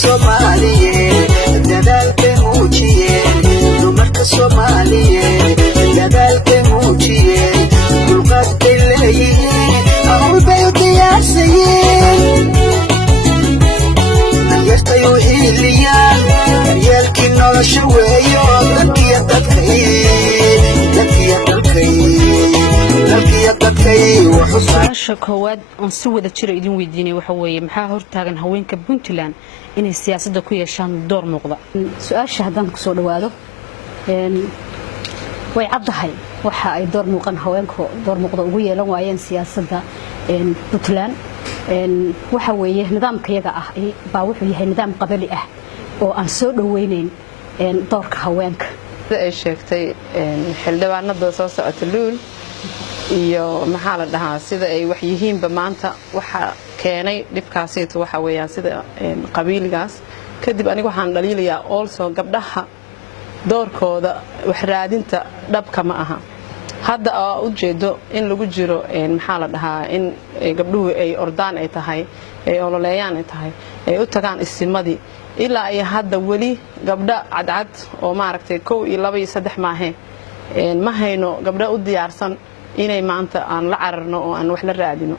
Soomaaliyeed dadaalka muujiyeen dumarka Soomaaliyeed dadaalka muujiyeen dulqaadka leeyihiin awbay diyaarsadeen yartayo hiliyaan yalki nolosha weeyo dadkiya dadkay su'aasha koowaad aan si wada jira idin weydiinay waxa weeye maxaa hortaagan haweenka Puntland inay siyaasadda ku yeeshaan door muuqda su'aasha haddaan ku soo dhawaado way caddahay waxa ay door muuqan haweenku door muuqda ugu yeelan waayeen siyaasadda Puntland waxa weeye nidaamka yaga ah baa wuxuu yahay nidaam qabali ah oo aan soo dhaweynayn doorka haweenka ay sheegtay xildhibaanada soo socota luul iyo maxaa la dhahaa sida ay wax yihiinba maanta waxa keenay dhibkaasiyada waxa weeyaan sida qabiilgaas kadib anigu waxaan dhaliilayaa also gabdhaha doorkooda wax raadinta dhabka ma aha hadda oo u jeedo in lagu jiro maxaa la dhahaa in gabdhuhu ay ordaan ay tahay ay ololeeyaan ay tahay ay u tagaan isimadii ilaa ay hadda wali gabdha cadcad oo maaragtay 1 iyo 2 iyo 3 maahe ma hayno gabdha u diyaarsan inay maanta aan la cararno oo aan wax la raadino